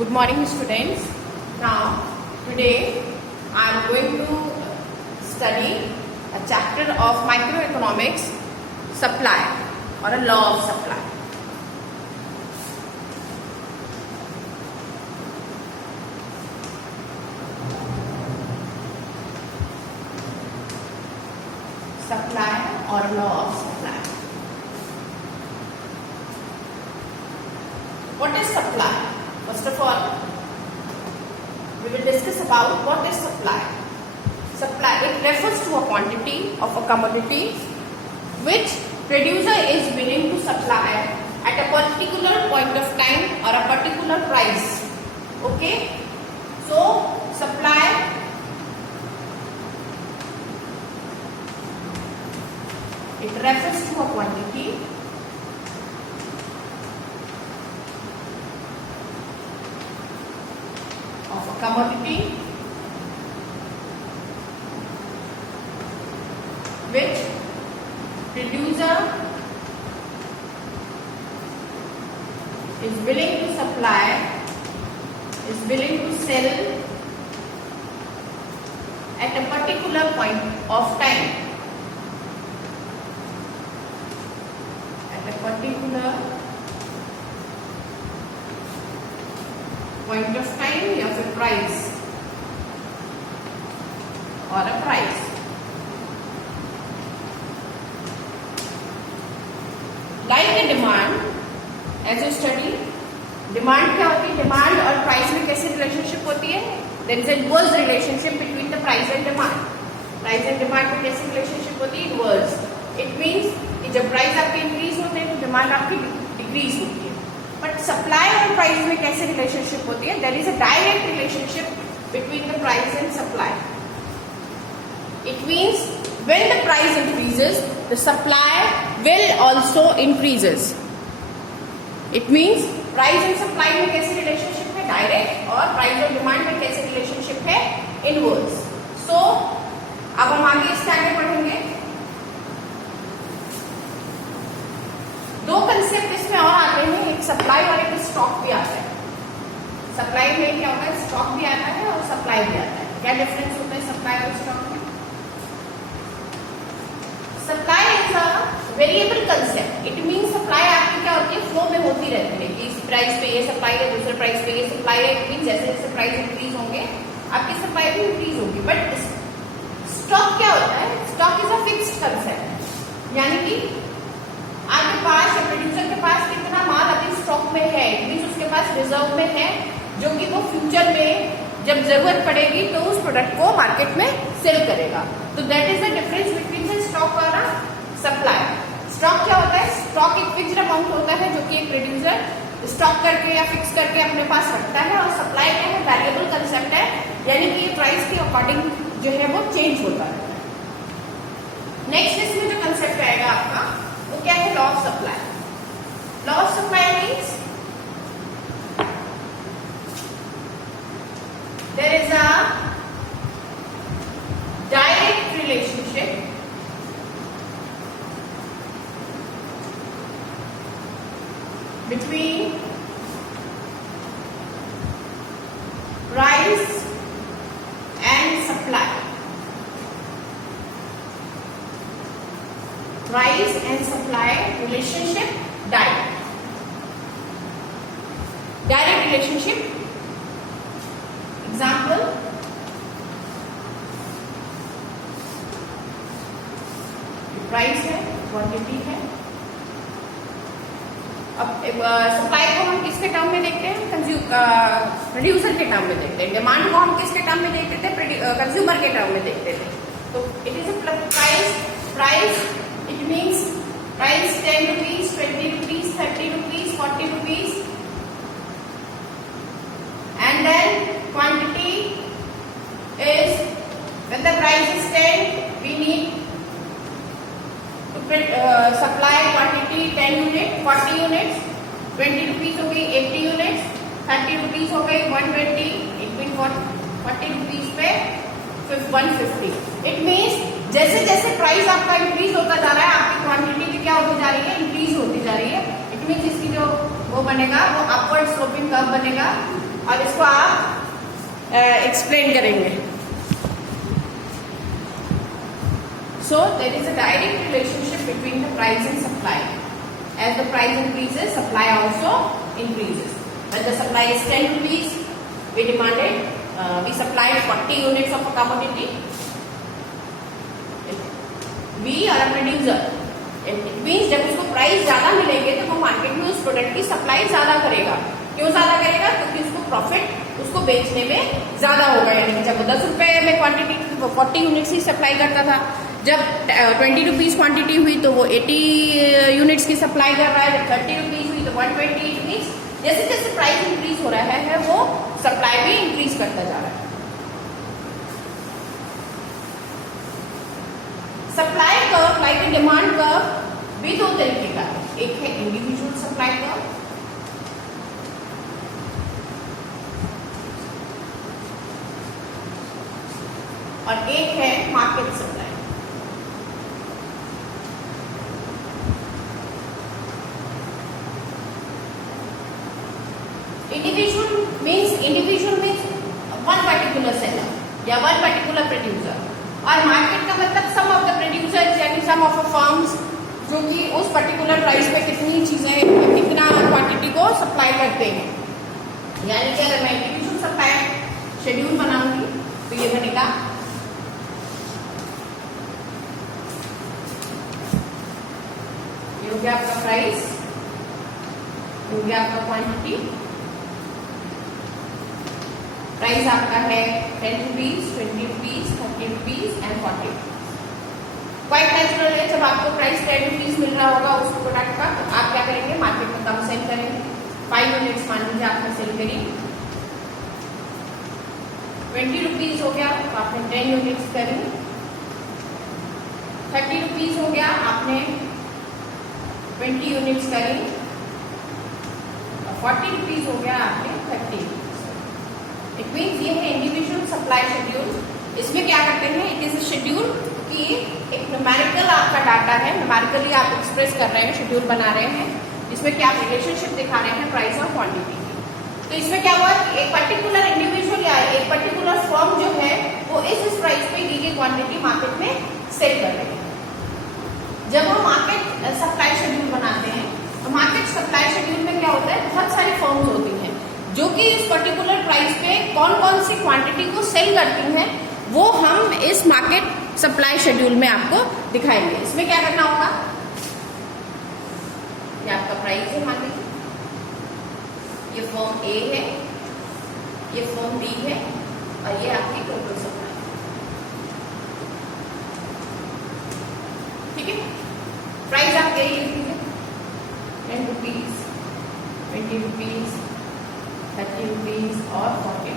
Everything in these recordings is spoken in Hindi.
Good morning, students. Now, today I am going to study a chapter of microeconomics, supply or a law of supply. Supply or law of supply. What is supply? First of all, we will discuss about what is supply. Supply, it refers to a quantity of a commodity which producer is willing to supply at a particular point of time or a particular price. Okay? So, supply it refers to a quantity of a commodity which producer is willing to supply, is willing to sell at a particular point of time. At a particular point of time या फिर price or a price. Like a demand, as you study, demand क्या होती है? Demand और price में कैसे relationship होती है? There is a inverse relationship between the price and demand. Price and demand में कैसे relationship होती है? Inverse. It means कि जब price आपकी increase होते हैं तो demand आपकी decrease होती है. बट सप्लाई और प्राइस में कैसे रिलेशनशिप होती है? There is a direct relationship between the price and supply. It means when the price increases the supply will also increases. It means price and supply में कैसे रिलेशनशिप है? डायरेक्ट. और प्राइस और डिमांड में कैसे रिलेशनशिप है? इनवर्स. सो अब हम आगे इसके आगे पढ़ेंगे. दो कंसेप्ट इसमें और आते हैं, एक सप्लाई और एक स्टॉक भी आता है. सप्लाई में क्या होता है? स्टॉक भी आता है और सप्लाई भी आता है. क्या डिफरेंस होता है सप्लाई और स्टॉक में? Supply is a variable concept. It mean supply आपकी क्या होती है? फ्लो में होती रहती है कि इस प्राइस पे ये सप्लाई है, दूसरे प्राइस पे ये सप्लाई है. इट मीन जैसे जैसे प्राइस इंक्रीज होंगे आपकी सप्लाई भी इंक्रीज होगी. बट स्टॉक क्या होता है? Stock is a fixed concept. यानी कि आपके पास या प्रोड्यूसर के पास कितना माल अभी स्टॉक में है, इट मींस उसके पास रिजर्व में है, जो कि वो फ्यूचर में जब जरूरत पड़ेगी तो उस प्रोडक्ट को मार्केट में सेल करेगा. तो that is the difference between the stock और सप्लाई. स्टॉक क्या होता है? स्टॉक एक फिक्स्ड अमाउंट होता है जो कि एक प्रोड्यूसर स्टॉक करके या फिक्स करके अपने पास रखता है. और सप्लाई क्या है? वेरिएबल कंसेप्ट है, यानी कि प्राइस के अकॉर्डिंग जो है वो चेंज होता है. नेक्स्ट इसमें जो कंसेप्ट आएगा आपका वो क्या है? Law of supply. Law of supply means there is a direct relationship between price and supply. Price and supply relationship direct. Direct relationship. Example. Price है, quantity है. अब सप्लाई को हम किसके टर्म में देखते हैं? प्रोड्यूसर के टर्म में देखते हैं. डिमांड को हम किसके टर्म में देखते थे? कंज्यूमर के टर्म में देखते थे. तो it is a price. It means price 10 rupees, 20 rupees, 30 rupees, 40 rupees. And then quantity is when the price is 10, we need to supply quantity 10 units, 40 units, 20 rupees हो गई 80 units, 30 rupees हो गई 120. It means 40 rupees पे 150. It means जैसे जैसे प्राइस आपका इंक्रीज होता जा रहा है आपकी क्वांटिटी भी क्या होती जा रही है? इंक्रीज होती जा रही है. इट मीन्स इसकी जो वो बनेगा वो अपवर्ड स्लोपिंग कर्व बनेगा. और इसको आप एक्सप्लेन करेंगे। So there is a direct relationship between the price and supply. As the price increases, supply also increases. When the supply is 10 rupees, we supplied 40 units of a commodity. We are a producer. It means जब उसको प्राइस ज्यादा मिलेंगे तो वो मार्केट में उस प्रोडक्ट की सप्लाई ज्यादा करेगा। क्यों ज्यादा करेगा? क्योंकि उसको प्रॉफिट उसको बेचने में ज्यादा होगा। यानी जब वो 10 रुपए में क्वांटिटी 40 यूनिट्स ही सप्लाई करता था, जब 20 रुपीज क्वांटिटी हुई तो वो 80 यूनिट्स की सप्लाई कर रहा है, जब 30 रुपीज हुई तो 120 यूनिट्स। जैसे जैसे प्राइस इंक्रीज हो रहा है वो सप्लाई भी इंक्रीज करता जा रहा है। Supply curve like demand curve भी दो तरीके का है, एक है इंडिविजुअल सप्लाई कर्व और एक है market supply. Individual means one particular seller या वन पर्टिकुलर प्रोड्यूसर, और मार्केट का मतलब सम ऑफ द प्रोड्यूसर्स यानी सम ऑफ द फर्म्स जो कि उस पर्टिकुलर प्राइस पे कितनी चीजें कितना क्वांटिटी को सप्लाई करते हैं। यानी कि अगर मैं इंडिविजुअल सप्लाई शेड्यूल बनाऊंगी तो ये बनेगा ये हो गया आपका प्राइस, हो गया आपका क्वांटिटी। प्राइस आपका है 10 rupees, 20 rupees, 30 rupees and 40। Quite natural है, जब आपको प्राइस 10 रुपीज मिल रहा होगा उस प्रोडक्ट का तो आप क्या करेंगे, मार्केट में कम सेल करेंगे। 5 यूनिट्स मान लीजिए आपने सेल करी, 20 रुपीज हो गया तो आपने 10 यूनिट्स करी। 30 रुपीज हो गया आपने 20 यूनिट्स करी, और 40 रुपीज हो गया आपने 30। इट मीन्स ये है इंडिविजुअल सप्लाई शेड्यूल। इसमें क्या करते हैं, इट इज अ शेड्यूल कि एक न्यूमेरिकल आपका डाटा है, न्यूमेरिकली आप एक्सप्रेस कर रहे हैं, शेड्यूल बना रहे हैं, इसमें क्या आप रिलेशनशिप दिखा रहे हैं प्राइस और क्वांटिटी की। तो इसमें क्या हुआ कि एक पर्टिकुलर इंडिविजुअल या एक पर्टिकुलर फर्म जो है वो इस प्राइस पे दी गई क्वांटिटी मार्केट में सेल कर रहे हैं। जब हम मार्केट सप्लाई शेड्यूल बनाते हैं तो मार्केट सप्लाई शेड्यूल में क्या होता है, बहुत सारी फर्म्स होती हैं जो कि इस पर्टिकुलर प्राइस पे कौन कौन सी क्वांटिटी को सेल करती हैं, वो हम इस मार्केट सप्लाई शेड्यूल में आपको दिखाएंगे। इसमें क्या करना होगा, ये आपका प्राइस है, मान लीजिए ये फर्म ए है, ये फर्म बी है और ये आपकी टोटल सप्लाई। ठीक है, प्राइस आप यही लिख लीजिए 10 रुपीज, 20 रुपीज, 30 रुपीज और 40।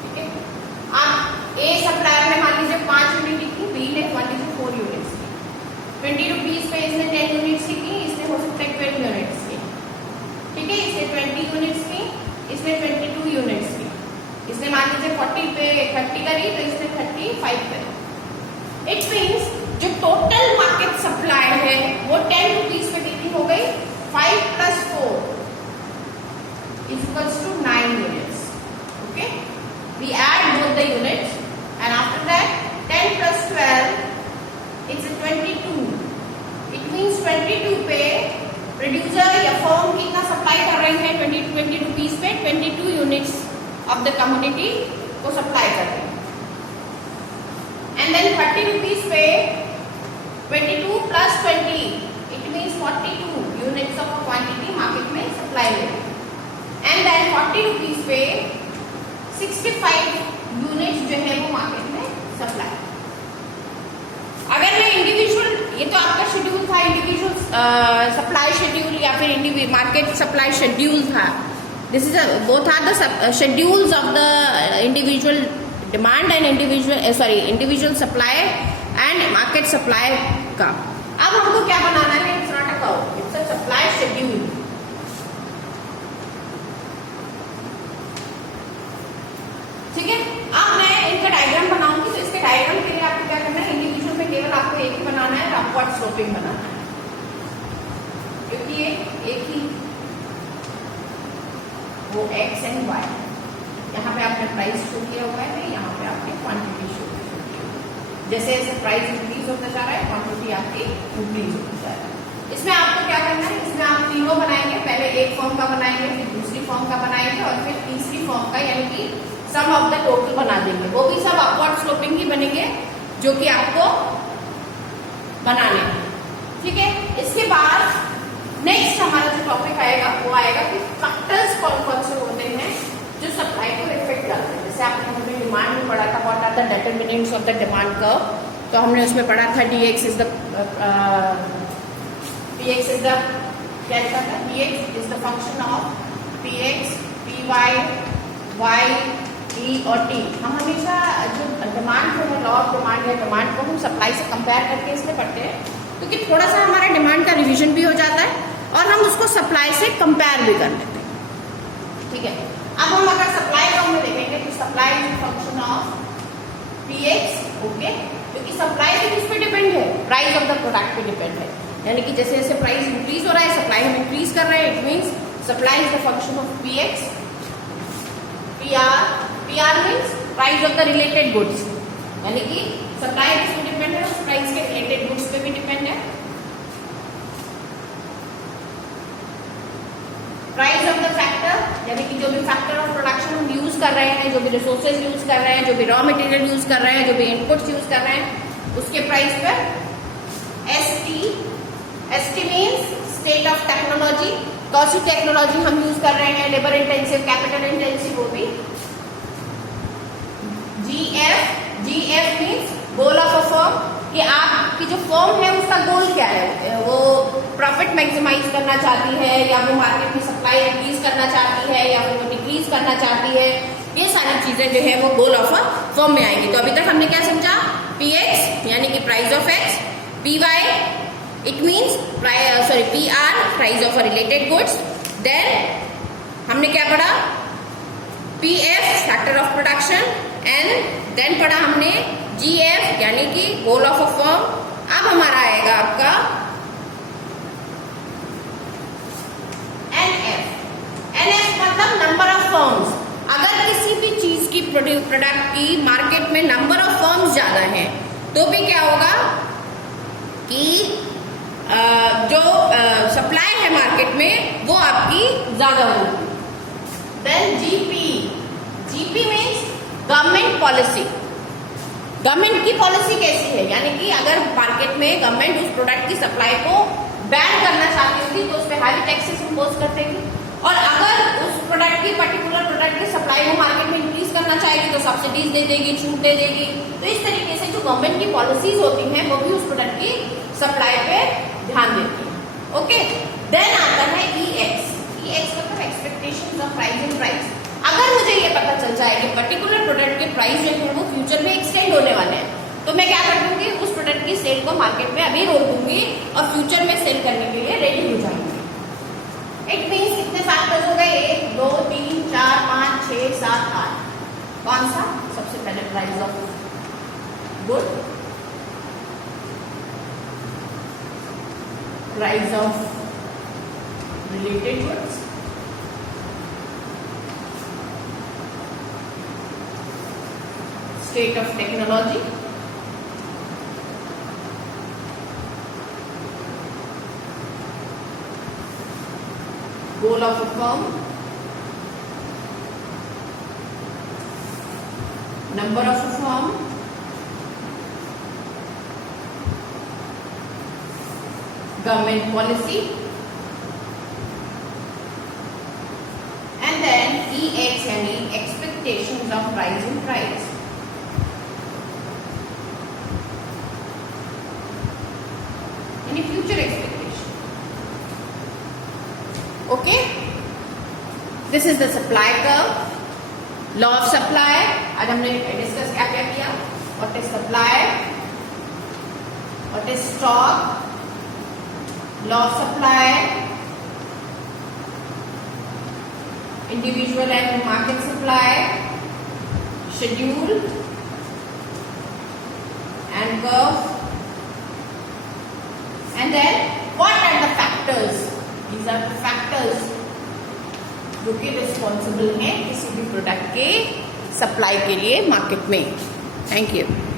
ठीक है, आप ए सप्लायर ने मान लीजिए 5 यूनिट की, बी ने मान लीजिए 4 यूनिट्स की। 20 रुपीज पे इसने 10 यूनिट्स की, इसने हो सकता है 20 यूनिट्स की। ठीक है, इसने 20 यूनिट्स की, इसने 22 यूनिट्स की, इसने मान लीजिए 40 पे 30 करी तो इसने 35 करी। इट मीन्स जो टोटल मार्केट सप्लाई है वो 10 रुपीज पे कितनी हो गई, 5 + 4 equals to 9 units. Okay, we add both the units and after that 10 + 12 it's a 22. It means 22 पे प्रोड्यूसर या फर्म कितना सप्लाई कर रहे हैं, 20 रुपीज पे 22 यूनिट्स ऑफ द कमोडिटी को सप्लाई कर रहे हैं। एंड देन 30 रुपीज पे 22 + 20 it means 42 units of quantity market में सप्लाई हो रही है। एंड देन 40 रुपीज पे 65 यूनिट्स जो है वो मार्केट में सप्लाई। अगर मैं इंडिविजुअल, ये तो आपका शेड्यूल था इंडिविजुअल सप्लाई शेड्यूल या फिर मार्केट सप्लाई शेड्यूल था। This is both are the schedules of the individual demand and individual supply and market supply का। अब हमको क्या बनाना है, it's not a curve, it's a supply schedule. ठीक है, अब मैं इनका डायग्राम बनाऊंगी तो इसके डायग्राम के लिए आपको क्या करना है, इंडिविजुअल में केवल आपको एक ही बनाना है, अपवर्ड स्लोपिंग बनाना है, क्योंकि ये एक ही वो x एंड y। यहाँ पे आपने प्राइस शो किया हुआ है, यहाँ पे आपने क्वांटिटी शो की है। जैसे जैसे प्राइस इंक्रीज होता जा रहा है, क्वांटिटी आपकी इंक्रीज होती जा रहा है। इसमें आपको क्या करना है, इसमें आप तीनों बनाएंगे, पहले एक फॉर्म का बनाएंगे, फिर दूसरी फॉर्म का बनाएंगे और फिर तीसरी फॉर्म का, यानी कि सम ऑफ द टोटल बना देंगे। वो भी सब अपवर्ड स्लोपिंग ही बनेंगे जो कि आपको बनाने हैं, ठीक है। इसके बाद नेक्स्ट हमारा जो टॉपिक आएगा वो आएगा कि फैक्टर्स कौन कौन से होते हैं जो सप्लाई को इफेक्ट करते हैं। जैसे आपने हमें डिमांड में पढ़ा था, what are the determinants of the demand curve, तो हमने उसमें पढ़ा था dx is the px is the, क्या लिखा था, dx is the function of px, py, y, e और t। हम हमेशा जो डिमांड को है, लॉ ऑफ डिमांड या डिमांड को हम सप्लाई से कंपेयर करके इसलिए पढ़ते हैं क्योंकि थोड़ा सा हमारा डिमांड का रिवीजन भी हो जाता है और हम उसको सप्लाई से कंपेयर भी कर लेते हैं, ठीक है। अब हम अगर सप्लाई फॉर्म में देखेंगे तो supply is function of px, okay, क्योंकि सप्लाई भी किस पे डिपेंड है, प्राइस ऑफ द प्रोडक्ट पे डिपेंड है। यानी कि जैसे जैसे प्राइस इंक्रीज हो रहा है, सप्लाई हम इंक्रीज कर रहे हैं, it means supply is the function of px। pr means price of the related goods, यानी कि सप्लाई किस पे डिपेंड है, उस प्राइस के रिलेटेड गुड्स पे भी डिपेंड है। प्राइस ऑफ द फैक्टर, यानी कि जो भी फैक्टर ऑफ प्रोडक्शन हम यूज कर रहे हैं, जो भी रिसोर्सेज यूज कर रहे हैं, जो भी रॉ मटेरियल यूज कर रहे हैं, जो भी इनपुट्स यूज कर रहे हैं, उसके प्राइस पर ST means state of technology, कौन सी टेक्नोलॉजी हम यूज कर रहे हैं, लेबर इंटेंसिव, कैपिटल इंटेंसिव, वो भी। GF means goal of a firm, कि आपकी जो फर्म है उसका गोल क्या है, वो प्रॉफिट मैक्सिमाइज करना चाहती है या वो मार्केट में सप्लाई इंक्रीज करना चाहती है या वो डिक्रीज करना चाहती है। ये सारी चीजें जो है वो गोल ऑफ अ फर्म में आएगी। तो अभी तक हमने क्या समझा, px यानी कि price of x, py it means PR price of a related goods, then हमने क्या पढ़ा, PF factor of production, and then पढ़ा हमने GF यानी कि गोल ऑफ अ फर्म। अब हमारा आएगा आपका NF मतलब नंबर ऑफ फर्म्स। अगर किसी भी चीज की प्रोडक्ट की मार्केट में नंबर ऑफ फर्म्स ज्यादा हैं तो भी क्या होगा कि जो सप्लाई है मार्केट में वो आपकी ज्यादा होगी। Then GP means government policy. Government की पॉलिसी कैसी है, यानी कि अगर मार्केट में गवर्नमेंट उस प्रोडक्ट की सप्लाई को बैन करना चाहती होगी तो उस पर हाई टैक्सेस इम्पोज कर देगी, और अगर उस प्रोडक्ट की पर्टिकुलर प्रोडक्ट की सप्लाई को मार्केट में इंक्रीज करना चाहेगी तो सब्सिडीज दे देगी, छूट दे देगी। तो इस तरीके से जो गवर्नमेंट की पॉलिसीज होती हैं वो भी उस प्रोडक्ट की सप्लाई पे ध्यान देती है, ओके। देन आता है EX मतलब expectations of price and price. अगर मुझे ये पता चल जाए कि पर्टिकुलर प्रोडक्ट के प्राइस जो है वो फ्यूचर में एक्सटेंड होने वाले हैं तो मैं क्या कर दूंगी, उस प्रोडक्ट की सेल को मार्केट में अभी रोक दूंगी और फ्यूचर में सेल करने के लिए रेडी हो जाएंगे। इट मींस कितने फैक्टर्स हो गए, 1 2 3 4 5 6 7 8। कौन सा, सबसे पहले price of good, price of related goods, state of technology, goal of a firm, number of a firm, government policy, and then EX यानी expectations of rise in price। future expectation, okay। this is the supply curve, law of supply। आज हमने डिस्कस क्या क्या किया, what is supply, what is stock, law of supply, individual and market supply, schedule and curve, and then what are the factors, these are the factors जो कि रिस्पॉन्सिबल हैं किसी भी प्रोडक्ट के सप्लाई के लिए मार्केट में। Thank you.